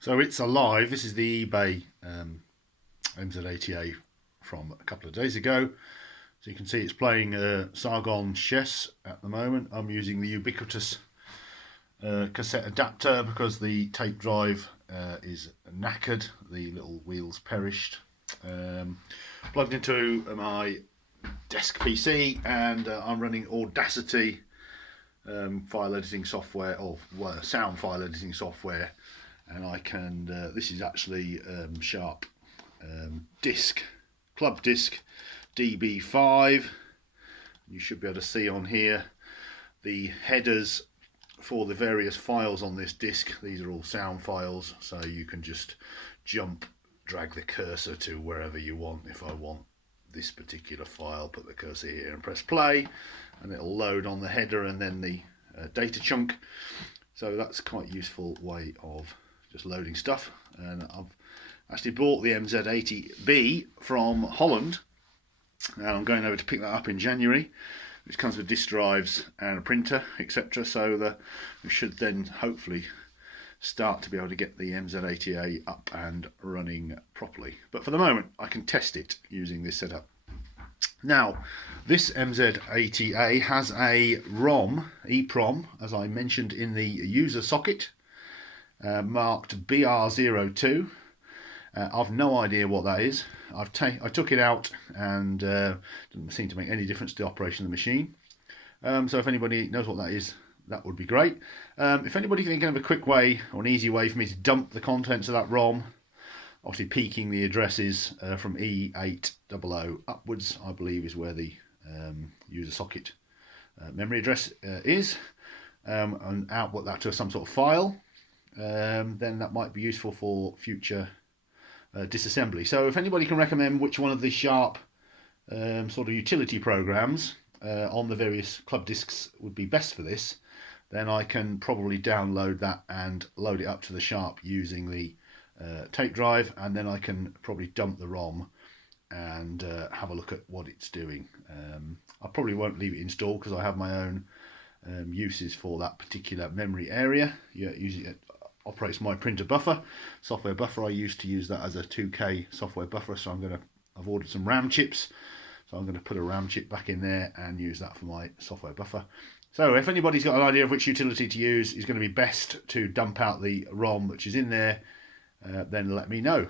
So it's alive. This is the eBay MZ-80A from a couple of days ago. So you can see it's playing Sargon chess at the moment. I'm using the ubiquitous cassette adapter because the tape drive is knackered. The little wheels perished. Plugged into my desk PC, and I'm running Audacity file editing software, or sound file editing software, and I can this is actually Sharp disc, club disc DB5. You should be able to see on here the headers for the various files on this disc. These are all sound files, so you can just drag the cursor to wherever you want. If I want this particular file, put the cursor here and press play, and it'll load on the header and then the data chunk. So that's quite a useful way of just loading stuff. And I've actually bought the MZ-80B from Holland, and I'm going over to pick that up in January, which comes with disk drives and a printer, etc. So we should then hopefully start to be able to get the MZ-80A up and running properly. But for the moment, I can test it using this setup. Now, this MZ-80A has a ROM, Eeprom, as I mentioned in the user socket, marked BR02. I've no idea what that is. I took it out, and doesn't seem to make any difference to the operation of the machine. So if anybody knows what that is, that would be great. If anybody can think of a quick way or an easy way for me to dump the contents of that ROM, obviously peaking the addresses from E800 upwards, I believe is where the user socket memory address is, and output that to some sort of file, then that might be useful for future disassembly. So if anybody can recommend which one of the Sharp sort of utility programs on the various club discs would be best for this, then I can probably download that and load it up to the Sharp using the tape drive, and then I can probably dump the ROM and have a look at what it's doing. I probably won't leave it installed because I have my own uses for that particular memory area. Usually it operates my printer buffer, software buffer. I used to use that as a 2K software buffer, so I've ordered some RAM chips, so I'm going to put a RAM chip back in there and use that for my software buffer. So if anybody's got an idea of which utility to use is going to be best to dump out the ROM which is in there, then let me know.